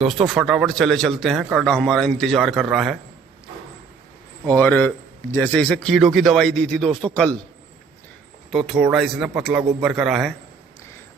दोस्तों फटाफट चले चलते हैं, करडा हमारा इंतजार कर रहा है। और जैसे इसे कीड़ों की दवाई दी थी दोस्तों कल, तो थोड़ा इसने पतला गोबर करा है।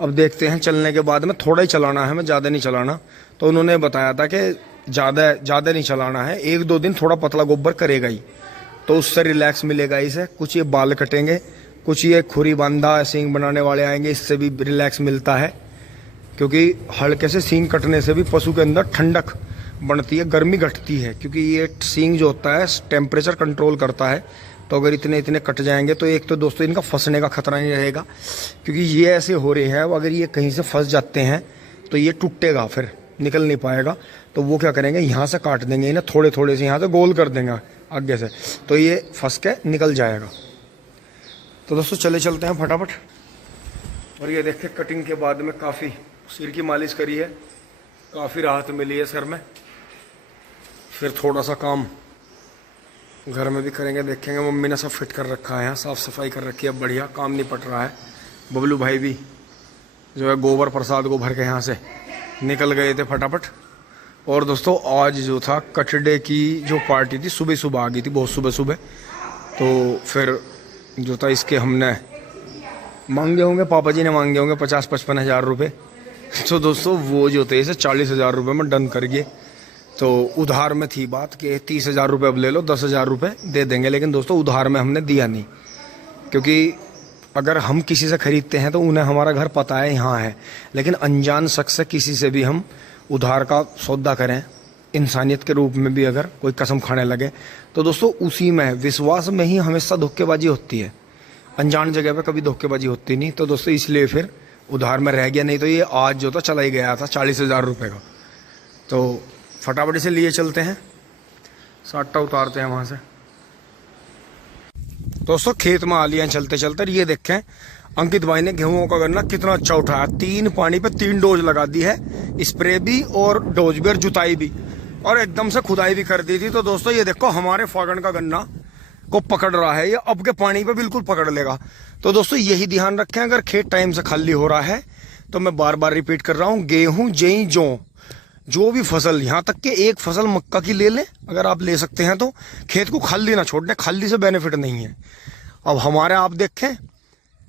अब देखते हैं चलने के बाद में थोड़ा ही चलाना है, हमें ज़्यादा नहीं चलाना। तो उन्होंने बताया था कि ज़्यादा नहीं चलाना है, 1-2 दिन थोड़ा पतला गोबर करेगा ही, तो उससे रिलैक्स मिलेगा इसे। कुछ ये बाल कटेंगे, कुछ ये खुरी बांधा सींग बनाने वाले आएंगे, इससे भी रिलैक्स मिलता है। क्योंकि हल्के से सींग कटने से भी पशु के अंदर ठंडक बढ़ती है, गर्मी घटती है। क्योंकि ये सींग जो होता है टेम्परेचर कंट्रोल करता है, तो अगर इतने कट जाएंगे तो एक तो दोस्तों इनका फंसने का खतरा नहीं रहेगा। क्योंकि ये ऐसे हो रहे हैं, अगर ये कहीं से फंस जाते हैं तो ये टूटेगा, फिर निकल नहीं पाएगा। तो वो क्या करेंगे, यहाँ से काट देंगे इन्हें, थोड़े से यहाँ से गोल कर देंगे आगे से, तो ये फंस के निकल जाएगा। तो दोस्तों चले चलते हैं फटाफट। और ये देखिए कटिंग के बाद में काफ़ी सिर की मालिश करी है, काफ़ी राहत मिली है सर में। फिर थोड़ा सा काम घर में भी करेंगे, देखेंगे। मम्मी ने सब फिट कर रखा है, साफ़ सफाई कर रखी है, बढ़िया काम निपट रहा है। बबलू भाई भी जो है गोबर प्रसाद को भर के यहाँ से निकल गए थे फटाफट। और दोस्तों आज जो था कटड़े की जो पार्टी थी, सुबह आ गई थी, बहुत सुबह। तो फिर जो था इसके हमने मांगे होंगे, पापा जी ने मांगे होंगे 50-55 हज़ार रुपये। तो दोस्तों वो जो थे इसे 40 हज़ार रुपये में डन कर गए। तो उधार में थी बात कि 30 हज़ार रुपये अब ले लो, 10 हज़ार रुपये दे देंगे। लेकिन दोस्तों उधार में हमने दिया नहीं, क्योंकि अगर हम किसी से खरीदते हैं तो उन्हें हमारा घर पता है, यहाँ है। लेकिन अनजान शख्स से किसी से भी हम उधार का सौदा करें, इंसानियत के रूप में भी अगर कोई कसम खाने लगे, तो दोस्तों उसी में विश्वास में ही हमेशा धोखेबाजी होती है, अनजान जगह पे कभी धोखेबाजी होती नहीं। तो दोस्तों इसलिए फिर उधार में रह गया, नहीं तो ये आज जो था चला ही गया था 40 हज़ार रुपये का। तो फटाफट से लिए चलते हैं, साट्टा उतारते हैं वहाँ से। दोस्तों खेत में आ लिया चलते चलते। ये देखें अंकित भाई ने गेहूं का गन्ना कितना अच्छा उठाया, 3 पानी पे 3 डोज लगा दी है, स्प्रे भी और डोज भी और जुताई भी, और एकदम से खुदाई भी कर दी थी। तो दोस्तों ये देखो हमारे फागण का गन्ना को पकड़ रहा है, ये अब के पानी पे बिल्कुल पकड़ लेगा। तो दोस्तों यही ध्यान रखें, अगर खेत टाइम से खाली हो रहा है तो मैं बार बार रिपीट कर रहा हूँ, गेहूं जई जो भी फसल, यहाँ तक कि एक फसल मक्का की ले लें अगर आप ले सकते हैं, तो खेत को खाली ना छोड़ने, खाली से बेनिफिट नहीं है। अब हमारे आप देखें,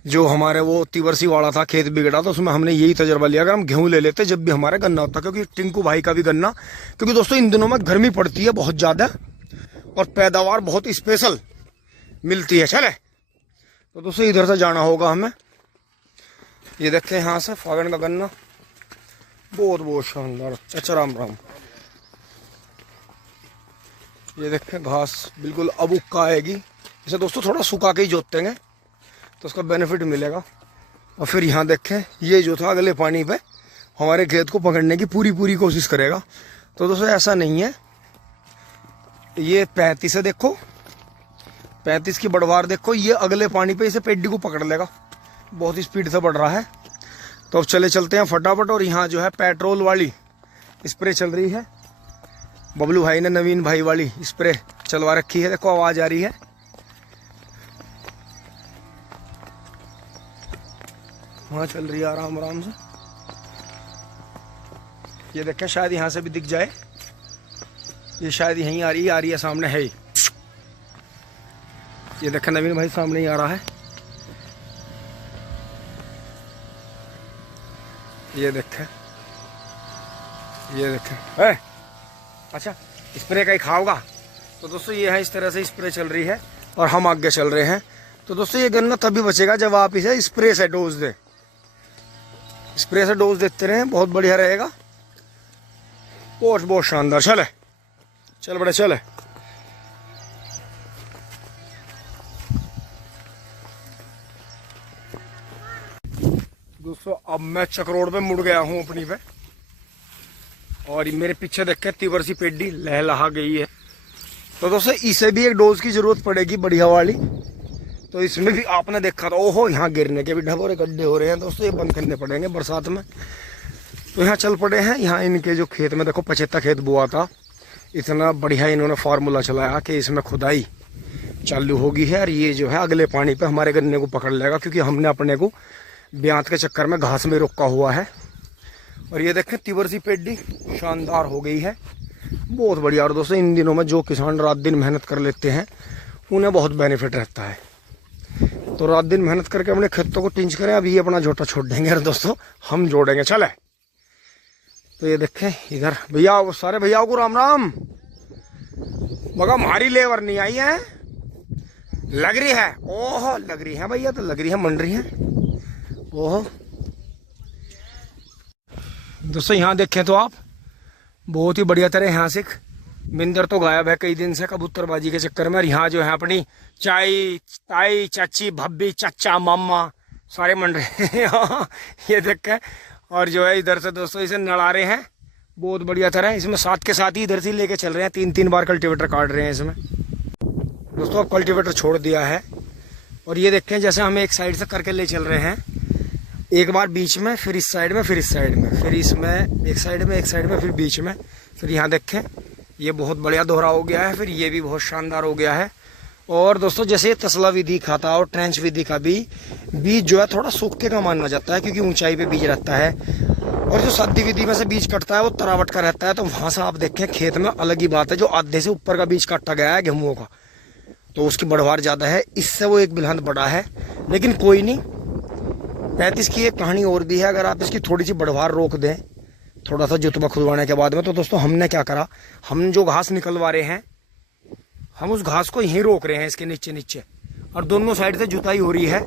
जो हमारे वो तिवरसी वाला था खेत बिगड़ा, तो उसमें हमने यही तजर्बा लिया, अगर हम गेहूं ले लेते जब भी हमारा गन्ना होता। क्योंकि टिंकू भाई का भी गन्ना, क्योंकि दोस्तों इन दिनों में गर्मी पड़ती है बहुत ज़्यादा और पैदावार बहुत स्पेशल मिलती है। चले तो दोस्तों इधर से जाना होगा हमें। ये देखते हैं यहाँ से फागण का गन्ना बहुत शानदार। अच्छा राम। ये देखें घास बिल्कुल अब उक्का आएगी, इसे दोस्तों थोड़ा सुखा के ही जोतेंगे तो उसका बेनिफिट मिलेगा। और फिर यहाँ देखें ये जो था अगले पानी पे हमारे खेत को पकड़ने की पूरी कोशिश करेगा। तो दोस्तों ऐसा नहीं है, ये 35 है, देखो 35 की बढ़वार देखो, ये अगले पानी पे इसे पेडी को पकड़ लेगा, बहुत स्पीड से बढ़ रहा है। तो अब चले चलते हैं फटाफट। और यहाँ जो है पेट्रोल वाली स्प्रे चल रही है, बबलू भाई ने नवीन भाई वाली स्प्रे चलवा रखी है, देखो आवाज आ रही है। वहाँ चल रही है आराम से। ये देखें शायद यहाँ से भी दिख जाए, ये शायद यहीं आ रही है सामने है। ये देखें नवीन भाई सामने ही आ रहा है। ये देखें अच्छा स्प्रे का ही खाओगा। तो दोस्तों ये है, इस तरह से स्प्रे चल रही है और हम आगे चल रहे हैं। तो दोस्तों ये गन्ना तभी बचेगा जब आप इसे स्प्रे से डोज दें, स्प्रे से डोज देते रहें, बहुत बढ़िया रहेगा, बहुत शानदार। चल बड़े चले। दोस्तों अब मैं चक्रोड़ पे मुड़ गया हूँ अपनी पे, और मेरे पीछे देखे तिवरसी पेडी लहलहा गई है। तो दोस्तों इसे भी एक डोज की जरूरत पड़ेगी बढ़िया वाली। तो इसमें भी आपने देखा था, ओहो यहाँ गिरने के भी ढबोरे गड्ढे हो रहे हैं दोस्तों, ये बंद करने पड़ेंगे बरसात में। तो यहाँ चल पड़े हैं। यहाँ इनके जो खेत में देखो 75 खेत बोआ था, इतना बढ़िया इन्होंने फार्मूला चलाया कि इसमें खुदाई चालू होगी है, और ये जो है अगले पानी पे हमारे गन्ने को पकड़ लेगा। क्योंकि हमने अपने को ब्यांत के चक्कर में घास में रोका हुआ है, और ये देखें तिवर सी पेडी शानदार हो गई है, बहुत बढ़िया। और दोस्तों इन दिनों में जो किसान रात दिन मेहनत कर लेते हैं उन्हें बहुत बेनिफिट रहता है। तो रात दिन मेहनत करके अपने खेतों को टिंच करें। अब ये अपना झोटा छोड़ देंगे और दोस्तों हम जोड़ेंगे, चले। तो ये देखें इधर भैया, सारे भैयाओं को राम राम। मगर हमारी लेबर नहीं आई है, लग रही है, ओह लग रही है भैया, तो लग रही है, मंड रही है, ओह। दोस्तों यहाँ देखें तो आप बहुत ही बढ़िया तरह यहाँ से मिंदर तो गायब है कई दिन से कबूतरबाजी के चक्कर में। और यहाँ जो है अपनी चाई ताई चाची भब्बी चाचा मामा सारे मंड रहे हैं ये देखें। और जो है इधर से दोस्तों इसे नड़ारे हैं बहुत बढ़िया तरह, इसमें साथ के साथ ही इधर से लेके चल रहे हैं, 3-3 बार कल्टीवेटर काट रहे हैं इसमें। दोस्तों अब कल्टीवेटर छोड़ दिया है और ये देखें जैसे हम एक साइड से करके ले चल रहे हैं, एक बार बीच में, फिर इस साइड में, फिर इस साइड में, फिर इसमें एक साइड में, एक साइड में, फिर बीच में, फिर यहाँ देखें ये बहुत बढ़िया दोहरा हो गया है, फिर ये भी बहुत शानदार हो गया है। और दोस्तों जैसे तसला विधि का था और ट्रेंच विधि का भी बीज जो है थोड़ा सूखे का माना जाता है क्योंकि ऊंचाई पे बीज रहता है। और जो सादी विधि में से बीज कटता है वो तरावट का रहता है। तो वहां से आप देखें खेत में अलग ही बात है, जो आधे से ऊपर का बीज काटा गया है गेहूं का तो उसकी बढ़वार ज्यादा है, इससे वो एक बिलहन बड़ा है। लेकिन कोई नहीं, 35 की एक कहानी और भी है। अगर आप इसकी थोड़ी सी बढ़वार रोक दें थोड़ा सा जुतबा खुदवाने के बाद में, तो दोस्तों हमने क्या करा, हम जो घास निकलवा रहे हैं हम उस घास को यहीं रोक रहे हैं इसके नीचे नीचे, और दोनों साइड से जुताई हो रही है।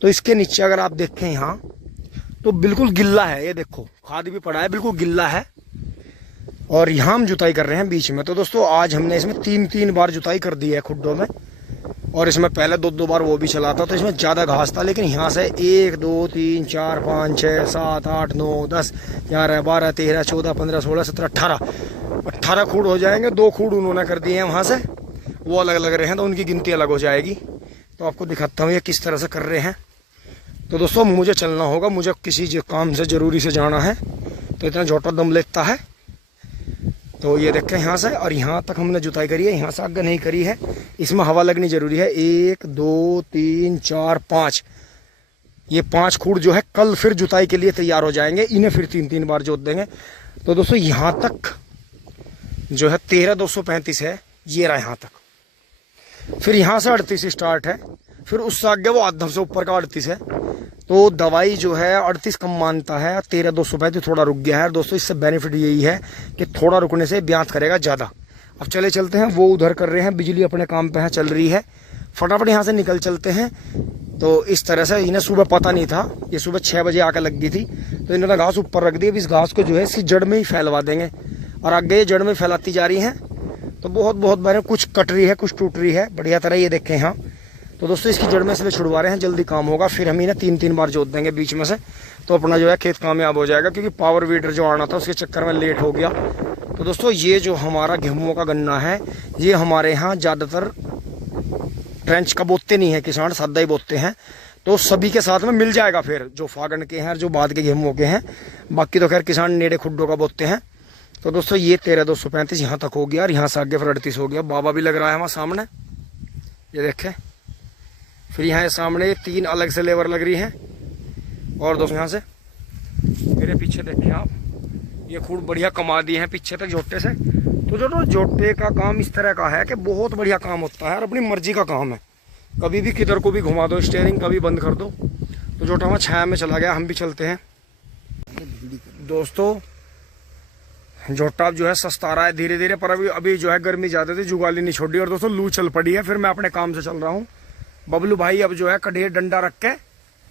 तो इसके नीचे अगर आप देखें यहाँ तो बिल्कुल गिल्ला है, ये देखो खाद भी पड़ा है, बिल्कुल गिल्ला है। और यहाँ हम जुताई कर रहे हैं बीच में। तो दोस्तों आज हमने इसमें 3-3 बार जुताई कर दी है खुड्डों में, और इसमें पहले 2-2 बार वो भी चला था तो इसमें ज़्यादा घास था। लेकिन यहाँ से 1 2 3 4 5 6 7 8 9 10 11 12 13 14 15 16 17 18 खूड़ हो जाएंगे। 2 खूड़ उन्होंने कर दिए हैं वहाँ से, वो अलग अलग रहे हैं तो उनकी गिनती अलग हो जाएगी। तो आपको दिखाता हूँ ये किस तरह से कर रहे हैं। तो दोस्तों मुझे चलना होगा, मुझे किसी काम से ज़रूरी से जाना है, तो इतना झोटा दम लेता है। तो ये देखें यहाँ से, और यहाँ तक हमने जुताई करी है, यहाँ से आगे नहीं करी है। इसमें हवा लगनी जरूरी है। 1 2 3 4 5, ये 5 खूड़ जो है कल फिर जुताई के लिए तैयार हो जाएंगे, इन्हें फिर 3-3 बार जोत देंगे। तो दोस्तों यहाँ तक जो है 13,235 है, ये रहा यहाँ तक। फिर यहाँ से 38 स्टार्ट है, फिर उससे आगे वो आधम से ऊपर का 38 है। तो दवाई जो है 38 कम मानता है, 13,235 थोड़ा रुक गया है। दोस्तों इससे बेनिफिट यही है कि थोड़ा रुकने से ब्यात करेगा ज़्यादा। अब चले चलते हैं, वो उधर कर रहे हैं, बिजली अपने काम पे है, चल रही है, फटाफट यहाँ से निकल चलते हैं। तो इस तरह से इन्हें सुबह पता नहीं था, ये सुबह 6 बजे आकर लग गई थी, तो इन्होंने घास ऊपर रख दी। अब इस घास को जो है इसकी जड़ में ही फैलवा देंगे, और आगे ये जड़ में फैलाती जा रही हैं। तो बहुत बार कुछ कट रही है, कुछ टूट रही है बढ़िया तरह, ये देखें यहाँ। तो दोस्तों इसकी जड़ में इसलिए छुड़वा रहे हैं, जल्दी काम होगा। फिर हम इन्हें 3-3 बार जोत देंगे बीच में से, तो अपना जो है खेत कामयाब हो जाएगा। क्योंकि पावर वीडर जो आना था उसके चक्कर में लेट हो गया। तो दोस्तों ये जो हमारा गेहूं का गन्ना है, ये हमारे यहाँ ज़्यादातर ट्रेंच का बोते नहीं है किसान, सादा ही बोते हैं। तो सभी के साथ में मिल जाएगा फिर, जो फागण के हैं, जो बाद के गेहूं के हैं। बाकी तो खैर किसान नेड़े खुड्डों का बोते हैं। तो दोस्तों ये 13,235 यहाँ तक हो गया, और यहाँ से आगे फिर 38 हो गया। बाबा भी लग रहा है हमारे सामने, ये देखें। फिर यहाँ सामने 3 अलग से लेबर लग रही हैं। और दोस्तों यहाँ से मेरे पीछे देखें आप, ये खूब बढ़िया कमा दिए हैं पीछे तक जोटे से। तो जो जोटे का काम इस तरह का है कि बहुत बढ़िया काम होता है, और अपनी मर्जी का काम है। कभी भी किधर को भी घुमा दो स्टीयरिंग, कभी बंद कर दो। तो जोटा वहाँ छाया में चला गया, हम भी चलते हैं। दोस्तों जोटा जो है सस्ता रहा है धीरे धीरे, पर अभी जो है गर्मी ज़्यादा थी, जुगाली नहीं छोड़ी, और दोस्तों लू चल पड़ी है। फिर मैं अपने काम से चल रहा हूँ। बबलू भाई अब जो है कढ़े डंडा रख के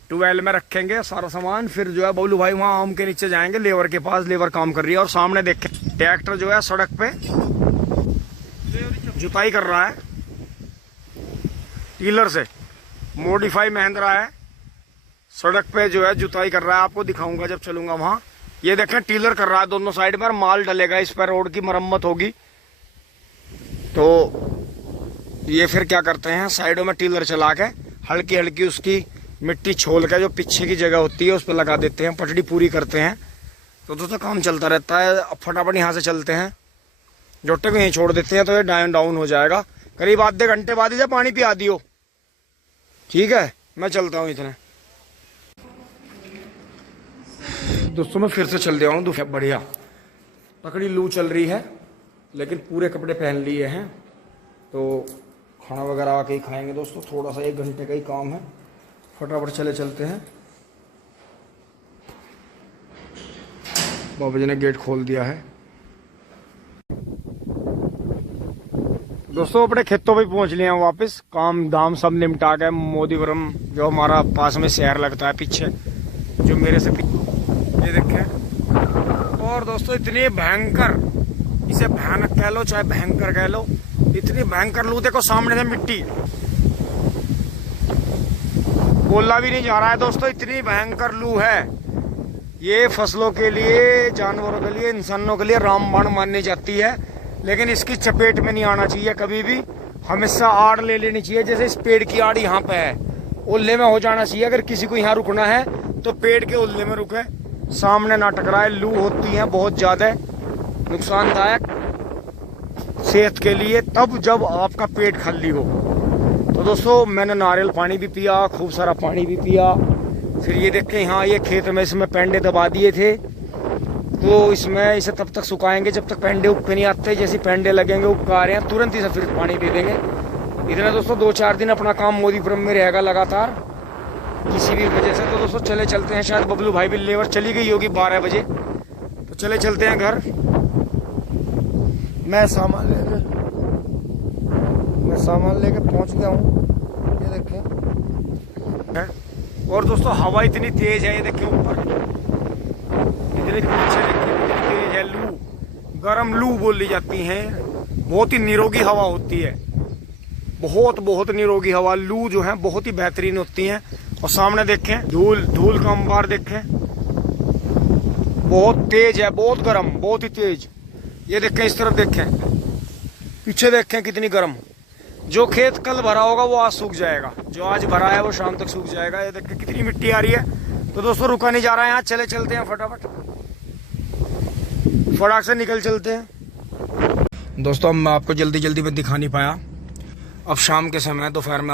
ट्यूबवेल में रखेंगे सारा सामान। फिर जो है बबलू भाई वहाँ आम के नीचे जाएंगे, लेबर के पास, लेबर काम कर रही है। और सामने देखें ट्रैक्टर जो है सड़क पे जुताई कर रहा है, टीलर से मॉडिफाई महिंद्रा है, सड़क पे जो है जुताई कर रहा है। आपको दिखाऊंगा जब चलूंगा वहाँ। ये देखें टीलर कर रहा है दोनों साइड पर, माल डलेगा इस पर, रोड की मरम्मत होगी। तो ये फिर क्या करते हैं, साइडों में टीलर चला के हल्की हल्की उसकी मिट्टी छोल के जो पीछे की जगह होती है उस पर लगा देते हैं, पटड़ी पूरी करते हैं। तो दोस्तों काम चलता रहता है। अब फटाफट यहाँ से चलते हैं, जोटे को यहीं छोड़ देते हैं, तो ये डाउन हो जाएगा। करीब आधे घंटे बाद ही जब पानी पिया दियो, ठीक है। मैं चलता हूँ इतने। दोस्तों मैं फिर से चल दिया हूँ दोपहर। बढ़िया तकड़ी लू चल रही है, लेकिन पूरे कपड़े पहन लिए हैं। तो खाना वगैरह आके ही खाएंगे दोस्तों। थोड़ा सा 1 घंटे का ही काम है, फटाफट चलते हैं। बाबा जी ने गेट खोल दिया है। दोस्तों अपने खेतों पे पहुंच लिए हैं वापस। काम दाम सब निपटा गए। मोदीपुरम जो हमारा पास में शहर लगता है पीछे, जो मेरे से ये देखें। और दोस्तों इतनी भयंकर, इसे भयानक कह लो चाहे भयंकर कह लो, इतनी भयंकर लू देखो सामने से मिट्टी बोला भी नहीं जा रहा है दोस्तों। इतनी भयंकर लू है। ये फसलों के लिए, जानवरों के लिए, इंसानों के लिए रामबाण मानी जाती है, लेकिन इसकी चपेट में नहीं आना चाहिए कभी भी। हमेशा आड़ ले लेनी चाहिए। जैसे इस पेड़ की आड़ यहाँ पे है, उल्ले में हो जाना चाहिए। अगर किसी को यहाँ रुकना है तो पेड़ के उल्ले में रुके, सामने ना टकराए। लू होती है बहुत ज्यादा नुकसानदायक सेहत के लिए, तब जब आपका पेट खाली हो। तो दोस्तों मैंने नारियल पानी भी पिया, खूब सारा पानी भी पिया। फिर ये देख के यहाँ ये खेत में इसमें पेंडे दबा दिए थे, तो इसमें इसे तब तक सुखाएंगे जब तक पेंडे उग पे नहीं आते। जैसे पेंडे लगेंगे, उग आ रहे हैं, तुरंत ही से फिर पानी दे देंगे। इतना दोस्तों 2-4 दिन अपना काम मोदीपुरम में रहेगा लगातार किसी भी वजह से। तो दोस्तों चलते हैं। शायद बबलू भाई भी लेबर चली गई होगी 12 बजे, तो चलते हैं घर। मैं सामान लेके पहुंच गया हूँ। ये देखें। और दोस्तों हवा इतनी तेज है, ये देखें ऊपर इतनी पीछे देखिए कितनी तेज है। लू, गरम लू बोली जाती है। बहुत ही निरोगी हवा होती है, बहुत निरोगी हवा। लू जो है बहुत ही बेहतरीन होती है। और सामने देखें धूल का अंबार देखें, बहुत तेज है, बहुत गर्म, बहुत ही तेज। ये देखें, इस तरफ देखें, पीछे देखें कितनी गर्म। जो खेत कल भरा होगा वो आज सूख जाएगा, जो आज भरा है वो शाम तक सूख जाएगा। ये देखें कितनी मिट्टी आ रही है। तो दोस्तों रुका नहीं जा रहा है यहाँ, चलते हैं फटाक से निकल चलते हैं। दोस्तों मैं आपको जल्दी में दिखा नहीं पाया। अब शाम के समय दोपहर में